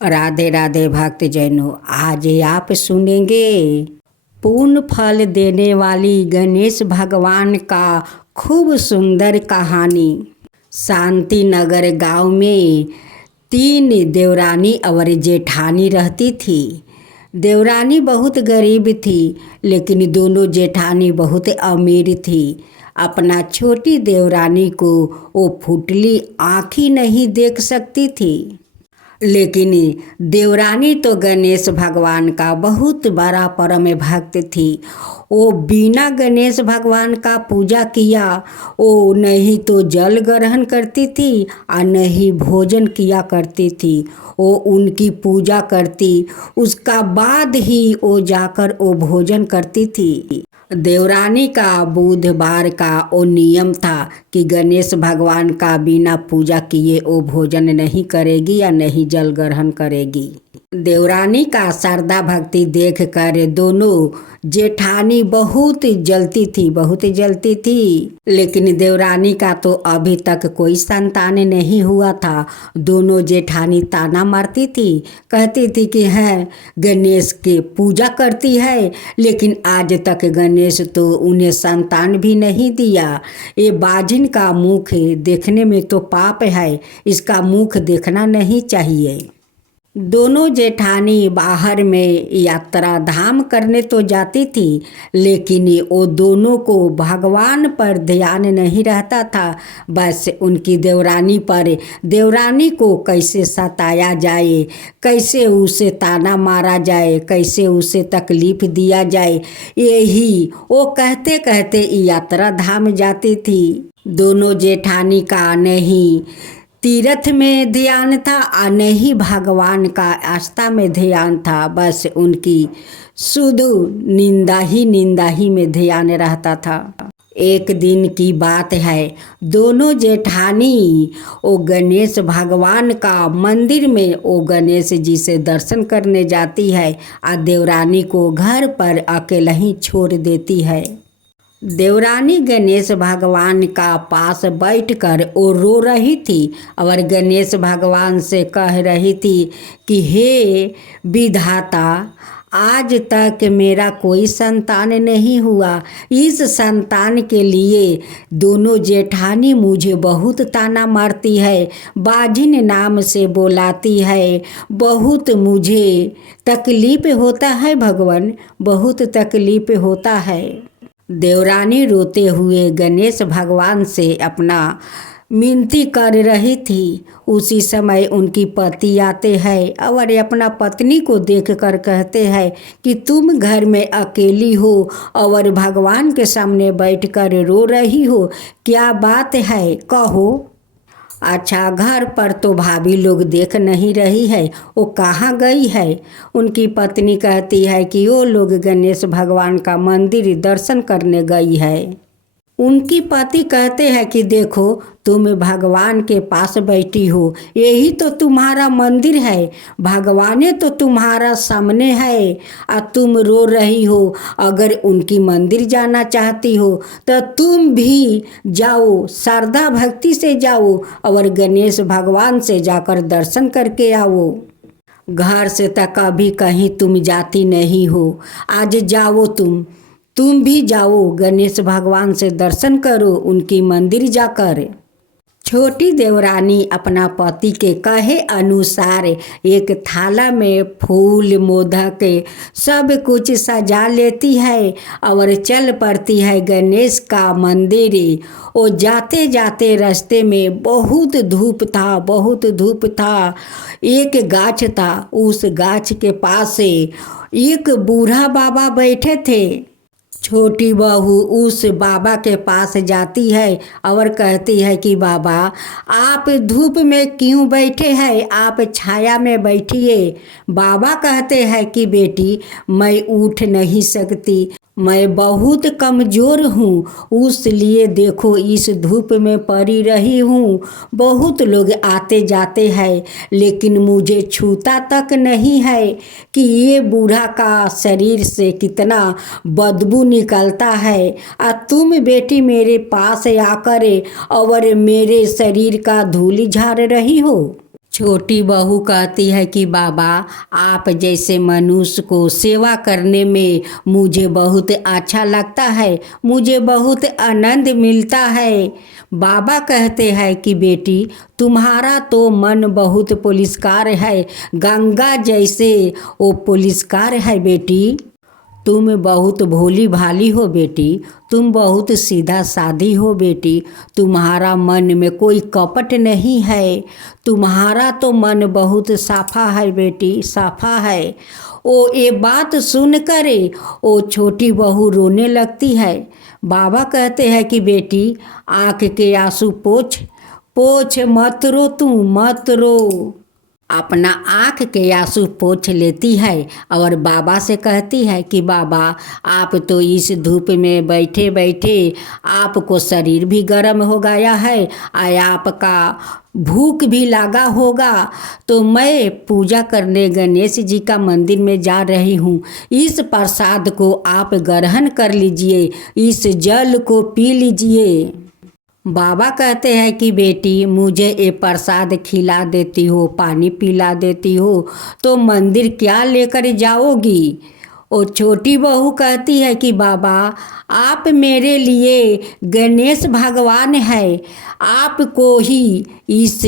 राधे राधे भक्तजनों, आज आप सुनेंगे पूर्ण फल देने वाली गणेश भगवान का खूब सुंदर कहानी। शांति नगर गांव में 3 देवरानी और जेठानी रहती थी। देवरानी बहुत गरीब थी, लेकिन दोनों जेठानी बहुत अमीर थी। अपना छोटी देवरानी को वो फुटली आँखी नहीं देख सकती थी, लेकिन देवरानी तो गणेश भगवान का बहुत बड़ा परम भक्त थी। वो बिना गणेश भगवान का पूजा किया वो नहीं तो जल ग्रहण करती थी और नहीं भोजन किया करती थी। वो उनकी पूजा करती, उसका बाद ही वो जाकर वो भोजन करती थी। देवरानी का बुधवार का वो नियम था कि गणेश भगवान का बिना पूजा किए वो भोजन नहीं करेगी या नहीं जल ग्रहण करेगी। देवरानी का श्रद्धा भक्ति देख कर दोनों जेठानी बहुत जलती थी, लेकिन देवरानी का तो अभी तक कोई संतान नहीं हुआ था। दोनों जेठानी ताना मारती थी, कहती थी कि है गणेश के पूजा करती है, लेकिन आज तक गणेश तो उन्हें संतान भी नहीं दिया। ये बाजिन का मुख देखने में तो पाप है, इसका मुख देखना नहीं चाहिए। दोनों जेठानी बाहर में यात्रा धाम करने तो जाती थी, लेकिन वो दोनों को भगवान पर ध्यान नहीं रहता था। बस उनकी देवरानी पर, देवरानी को कैसे सताया जाए, कैसे उसे ताना मारा जाए, कैसे उसे तकलीफ दिया जाए, यही वो कहते कहते यात्रा धाम जाती थी। दोनों जेठानी का नहीं तीर्थ में ध्यान था और नहीं भगवान का आस्था में ध्यान था। बस उनकी शुद्ध निंदा ही में ध्यान रहता था। एक दिन की बात है, दोनों जेठानी वो गणेश भगवान का मंदिर में वो गणेश जी से दर्शन करने जाती है और देवरानी को घर पर अकेला ही छोड़ देती है। देवरानी गणेश भगवान का पास बैठकर वो रो रही थी और गणेश भगवान से कह रही थी कि हे विधाता, आज तक मेरा कोई संतान नहीं हुआ। इस संतान के लिए दोनों जेठानी मुझे बहुत ताना मारती है, बाजिन नाम से बुलाती है, बहुत मुझे तकलीफ होता है भगवान, बहुत तकलीफ होता है। देवरानी रोते हुए गणेश भगवान से अपना मिनती कर रही थी। उसी समय उनकी पति आते हैं और अपना पत्नी को देखकर कहते हैं कि तुम घर में अकेली हो और भगवान के सामने बैठकर रो रही हो, क्या बात है, कहो। अच्छा, घर पर तो भाभी लोग देख नहीं रही है, वो कहाँ गई है। उनकी पत्नी कहती है कि वो लोग गणेश भगवान का मंदिर दर्शन करने गई है। उनकी पति कहते हैं कि देखो, तुम भगवान के पास बैठी हो, यही तो तुम्हारा मंदिर है, भगवान तो तुम्हारा सामने है और तुम रो रही हो। अगर उनकी मंदिर जाना चाहती हो तो तुम भी जाओ, श्रद्धा भक्ति से जाओ और गणेश भगवान से जाकर दर्शन करके आओ। घर से तक कभी कहीं तुम जाती नहीं हो, आज जाओ, तुम भी जाओ, गणेश भगवान से दर्शन करो उनकी मंदिर जाकर। छोटी देवरानी अपना पति के कहे अनुसार एक थाला में फूल मोदक सब कुछ सजा लेती है और चल पड़ती है गणेश का मंदिर। वो जाते जाते रास्ते में बहुत धूप था। एक गाछ था, उस गाछ के पास एक बूढ़ा बाबा बैठे थे। छोटी बहू उस बाबा के पास जाती है और कहती है कि बाबा, आप धूप में क्यों बैठे हैं, आप छाया में बैठिए। बाबा कहते हैं कि बेटी, मैं उठ नहीं सकती, मैं बहुत कमज़ोर हूँ, इसलिए देखो इस धूप में पड़ी रही हूँ। बहुत लोग आते जाते हैं, लेकिन मुझे छूता तक नहीं है कि ये बूढ़ा का शरीर से कितना बदबू निकलता है। और तुम बेटी मेरे पास आकर और मेरे शरीर का धूल झाड़ रही हो। छोटी बहू कहती है कि बाबा, आप जैसे मनुष्य को सेवा करने में मुझे बहुत अच्छा लगता है, मुझे बहुत आनंद मिलता है। बाबा कहते हैं कि बेटी, तुम्हारा तो मन बहुत पुलिसकार है, गंगा जैसे वो पुलिसकार है बेटी। तुम बहुत भोली भाली हो बेटी, तुम बहुत सीधा सादी हो बेटी, तुम्हारा मन में कोई कपट नहीं है, तुम्हारा तो मन बहुत साफा है बेटी, साफा है। ओ ये बात सुन कर वो छोटी बहू रोने लगती है। बाबा कहते हैं कि बेटी, आँख के आंसू पोंछ पोंछ, मत रो, तू मत रो। अपना आँख के आंसू पोंछ लेती है और बाबा से कहती है कि बाबा, आप तो इस धूप में बैठे बैठे आपको शरीर भी गर्म हो गया है और आपका भूख भी लगा होगा, तो मैं पूजा करने गणेश जी का मंदिर में जा रही हूँ। इस प्रसाद को आप ग्रहण कर लीजिए, इस जल को पी लीजिए। बाबा कहते हैं कि बेटी, मुझे ये प्रसाद खिला देती हो, पानी पिला देती हो, तो मंदिर क्या लेकर जाओगी। और छोटी बहू कहती है कि बाबा, आप मेरे लिए गणेश भगवान है, आपको ही इस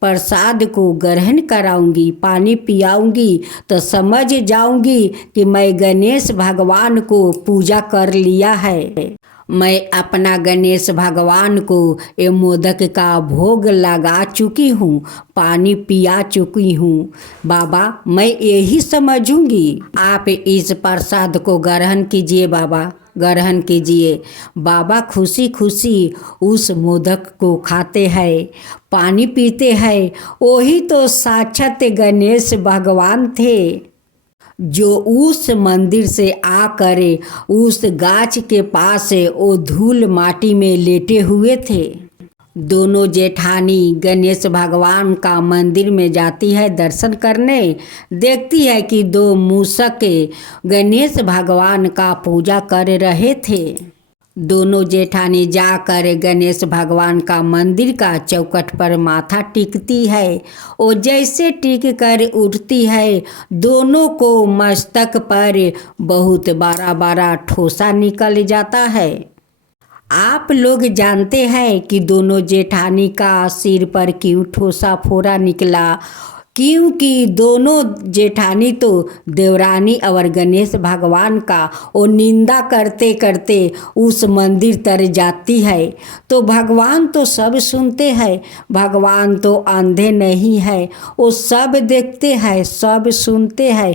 प्रसाद को ग्रहण कराऊंगी, पानी पियाऊंगी तो समझ जाऊंगी कि मैं गणेश भगवान को पूजा कर लिया है। मैं अपना गणेश भगवान को ये मोदक का भोग लगा चुकी हूँ, पानी पिया चुकी हूँ। बाबा, मैं यही समझूंगी। आप इस प्रसाद को ग्रहण कीजिए बाबा, ग्रहण कीजिए। बाबा खुशी खुशी उस मोदक को खाते हैं, पानी पीते हैं। वही तो साक्षात गणेश भगवान थे जो उस मंदिर से आकर उस गाछ के पास वो धूल माटी में लेटे हुए थे। दोनों जेठानी गणेश भगवान का मंदिर में जाती है दर्शन करने, देखती है कि दो मूषक गणेश भगवान का पूजा कर रहे थे। दोनों जेठानी जाकर गणेश भगवान का मंदिर का चौखट पर माथा टेकती है। वो जैसे टिक कर उठती है, दोनों को मस्तक पर बहुत बड़ा बड़ा ठोसा निकल जाता है। आप लोग जानते हैं कि दोनों जेठानी का सिर पर क्यों ठोसा फोड़ा निकला, क्योंकि दोनों जेठानी तो देवरानी और गणेश भगवान का वो निंदा करते करते उस मंदिर तर जाती है। तो भगवान तो सब सुनते हैं, भगवान तो अंधे नहीं है, वो सब देखते हैं, सब सुनते हैं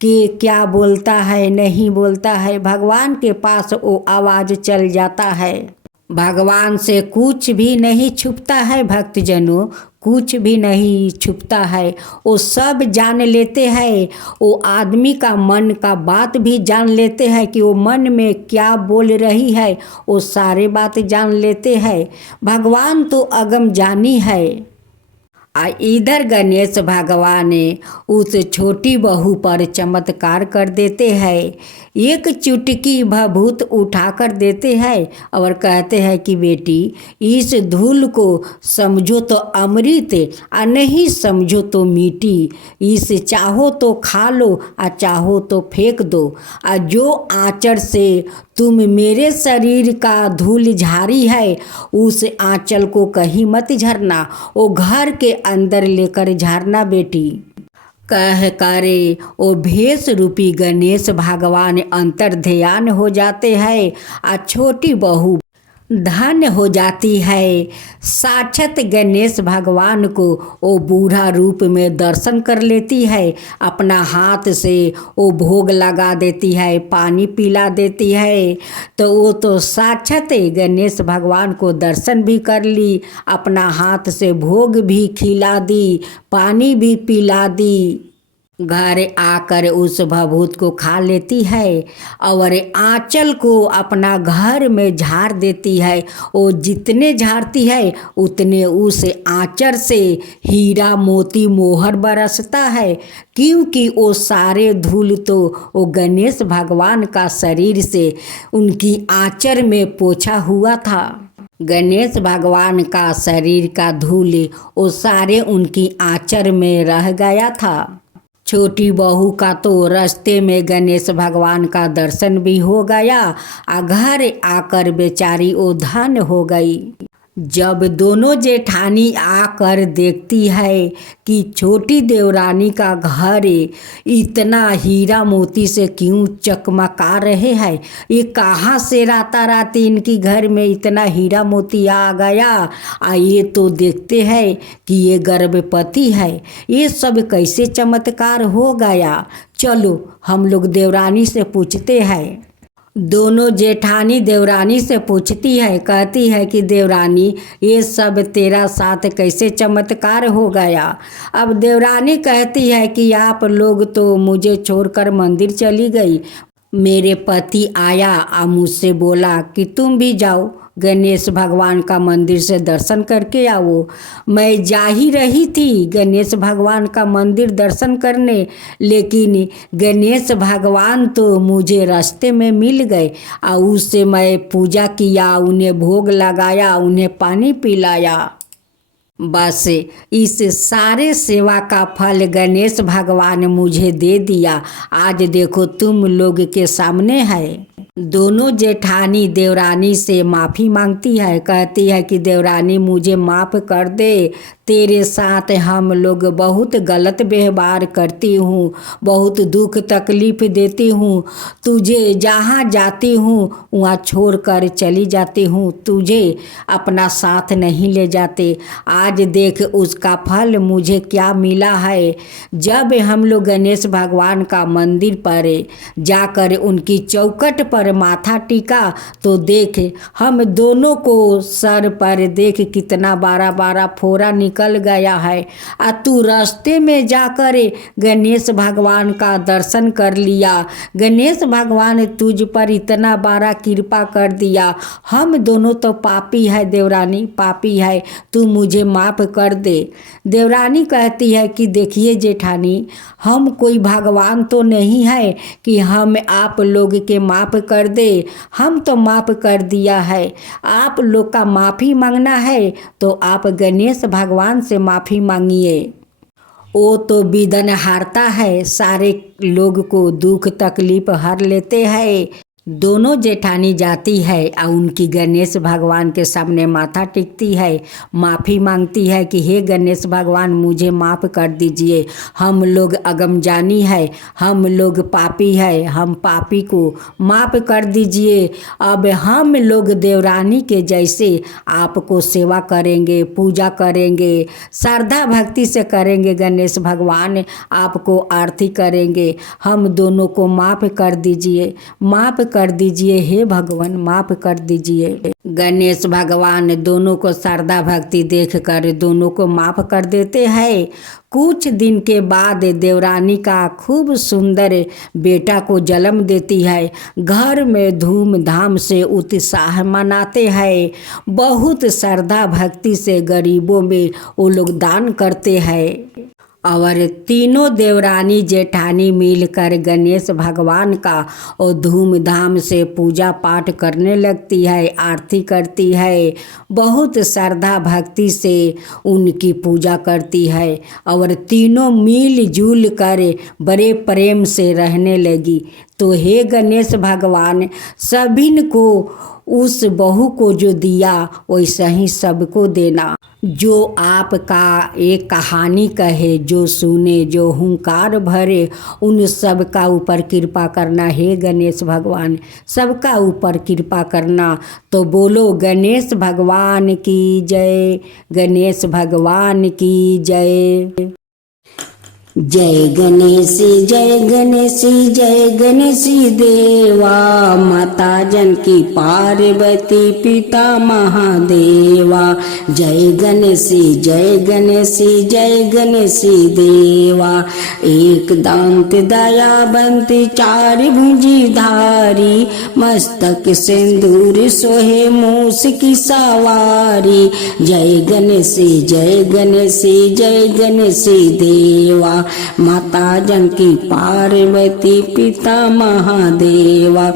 कि क्या बोलता है नहीं बोलता है। भगवान के पास वो आवाज़ चल जाता है। भगवान से कुछ भी नहीं छुपता है भक्तजनों, कुछ भी नहीं छुपता है। वो सब जान लेते हैं, वो आदमी का मन का बात भी जान लेते हैं कि वो मन में क्या बोल रही है, वो सारे बात जान लेते हैं। भगवान तो अगम जानी है। इधर गणेश भगवान उस छोटी बहू पर चमत्कार कर देते हैं। एक चुटकी भभूत उठा कर देते हैं और कहते हैं कि बेटी, इस धूल को समझो तो अमृत और नहीं समझो तो मीठी, इस चाहो तो खा लो और चाहो तो फेंक दो। और जो आंचल से तुम मेरे शरीर का धूल झारी है, उस आंचल को कहीं मत झरना, वो घर के अंदर लेकर झारना बेटी। कह करे वो भेष रूपी गणेश भगवान अंतर ध्यान हो जाते हैं और छोटी बहू धन्य हो जाती है। साक्षात गणेश भगवान को वो बूढ़ा रूप में दर्शन कर लेती है, अपना हाथ से वो भोग लगा देती है, पानी पिला देती है। तो वो तो साक्षात गणेश भगवान को दर्शन भी कर ली, अपना हाथ से भोग भी खिला दी, पानी भी पिला दी। घर आकर उस भभूत को खा लेती है और आंचल को अपना घर में झाड़ देती है। वो जितने झाड़ती है उतने उस आंचल से हीरा मोती मोहर बरसता है, क्योंकि वो सारे धूल तो वो गणेश भगवान का शरीर से उनकी आंचल में पोछा हुआ था। गणेश भगवान का शरीर का धूल वो सारे उनकी आंचर में रह गया था। छोटी बहू का तो रास्ते में गणेश भगवान का दर्शन भी हो गया और घर आकर बेचारी उधान हो गई। जब दोनों जेठानी आकर देखती है कि छोटी देवरानी का घर इतना हीरा मोती से क्यों चकमका रहे हैं, ये कहाँ से राताराती इनकी घर में इतना हीरा मोती आ गया। ये तो देखते हैं कि ये गर्भवती है, ये सब कैसे चमत्कार हो गया। चलो हम लोग देवरानी से पूछते हैं। दोनों जेठानी देवरानी से पूछती है, कहती है कि देवरानी ये सब तेरा साथ कैसे चमत्कार हो गया। अब देवरानी कहती है कि आप लोग तो मुझे छोड़कर मंदिर चली गई। मेरे पति आया और मुझसे बोला कि तुम भी जाओ गणेश भगवान का मंदिर से दर्शन करके आओ। मैं जा ही रही थी गणेश भगवान का मंदिर दर्शन करने, लेकिन गणेश भगवान तो मुझे रास्ते में मिल गए और उससे मैं पूजा किया, उन्हें भोग लगाया, उन्हें पानी पिलाया। बस इस सारे सेवा का फल गणेश भगवान मुझे दे दिया। आज देखो तुम लोग के सामने है। दोनों जेठानी देवरानी से माफ़ी मांगती है, कहती है कि देवरानी मुझे माफ़ कर दे, तेरे साथ हम लोग बहुत गलत व्यवहार करती हूँ, बहुत दुख तकलीफ़ देती हूँ, तुझे जहाँ जाती हूँ वहाँ छोड़कर चली जाती हूँ, तुझे अपना साथ नहीं ले जाते। आज देख उसका फल मुझे क्या मिला है। जब हम लोग गणेश भगवान का मंदिर पर जाकर उनकी चौखट पर माथा टीका तो देख हम दोनों को सर पर देख कितना बारा बारा फोड़ा निकल गया है। तू रास्ते में जाकर गणेश भगवान का दर्शन कर लिया, गणेश भगवान तुझ पर इतना बारा कृपा कर दिया। हम दोनों तो पापी है देवरानी, पापी है, तू मुझे माफ़ कर दे। देवरानी कहती है कि देखिए जेठानी, हम कोई भगवान तो नहीं है कि हम आप लोग के माफ़ कर दे। हम तो माफ़ कर दिया है, आप लोग का माफ़ी मांगना है तो आप गणेश भगवान से माफ़ी मांगिए। वो तो विघ्न हारता है, सारे लोग को दुख तकलीफ हर लेते हैं। दोनों जेठानी जाती है और उनकी गणेश भगवान के सामने माथा टेकती है, माफ़ी मांगती है कि हे गणेश भगवान मुझे माफ़ कर दीजिए, हम लोग अगमजानी है, हम लोग पापी है, हम पापी को माफ़ कर दीजिए। अब हम लोग देवरानी के जैसे आपको सेवा करेंगे, पूजा करेंगे, श्रद्धा भक्ति से करेंगे। गणेश भगवान आपको आरती करेंगे, हम दोनों को माफ़ कर दीजिए, माफ़ कर दीजिए, हे भगवान माफ़ कर दीजिए। गणेश भगवान दोनों को श्रद्धा भक्ति देखकर दोनों को माफ़ कर देते हैं। कुछ दिन के बाद देवरानी का खूब सुंदर बेटा को जन्म देती है। घर में धूमधाम से उत्साह मनाते हैं, बहुत श्रद्धा भक्ति से गरीबों में वो लोग दान करते हैं। और तीनों देवरानी जेठानी मिलकर गणेश भगवान का और धूमधाम से पूजा पाठ करने लगती है, आरती करती है, बहुत श्रद्धा भक्ति से उनकी पूजा करती है और तीनों मिलजुल कर बड़े प्रेम से रहने लगी। तो हे गणेश भगवान, सभी को उस बहू को जो दिया वैसा ही सबको देना। जो आपका एक कहानी कहे, जो सुने, जो हुंकार भरे, उन सब का ऊपर कृपा करना। हे गणेश भगवान, सबका ऊपर कृपा करना। तो बोलो गणेश भगवान की जय, गणेश भगवान की जय। जय गणेश जय गणेश जय गणेश देवा, माता जानकी पार्वती पिता महादेवा। जय गणेश जय गणेश जय गणेश देवा, एक दांत दयावंत चार भुजी धारी, मस्तक सिंदूर सोहे मूस की सवारी। जय गणेश जय गणेश जय गणेश देवा, माता जानकी पार्वती पिता महादेवा।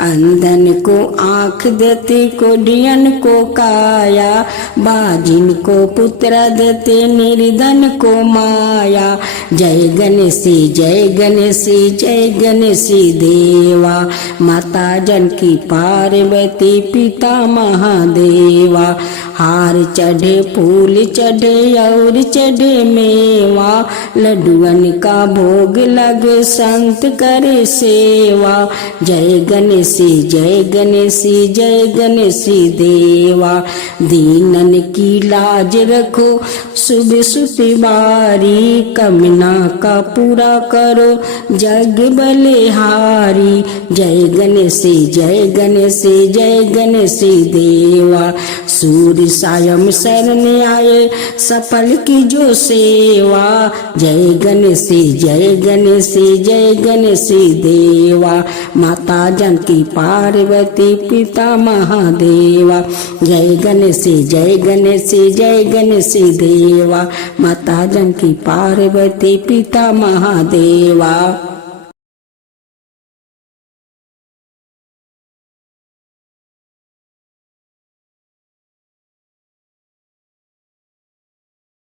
अंधन को आँख देते, कोढ़ियन को काया, बाजिन को पुत्र देते, निर्धन को माया। जय गणेशी जय गणेशी जय गणेशी देवा, माता जानकी पार्वती पिता महादेवा। हार चढ़े फूल चढ़े और चढ़े मेवा, लड्डुअन का भोग लगे संत करे सेवा। जय गणेशी जय गणेशी जय गणेशी देवा, दीनन की लाज रखो सुबह सुतिवारी, कमना का पूरा करो जग बलिहारी। जय गणेशी जय गणेशी जय गणेशी देवा, सूर्य सायं शरण आए सफल की जो सेवा। जय गणेशी जय गणेशी जय गणेशी देवा, माता जानकी पार्वती पिता महादेवा। जय गणेशी जय गणेशी जय गणेशी देवा, माता जानकी पार्वती पिता महादेवा।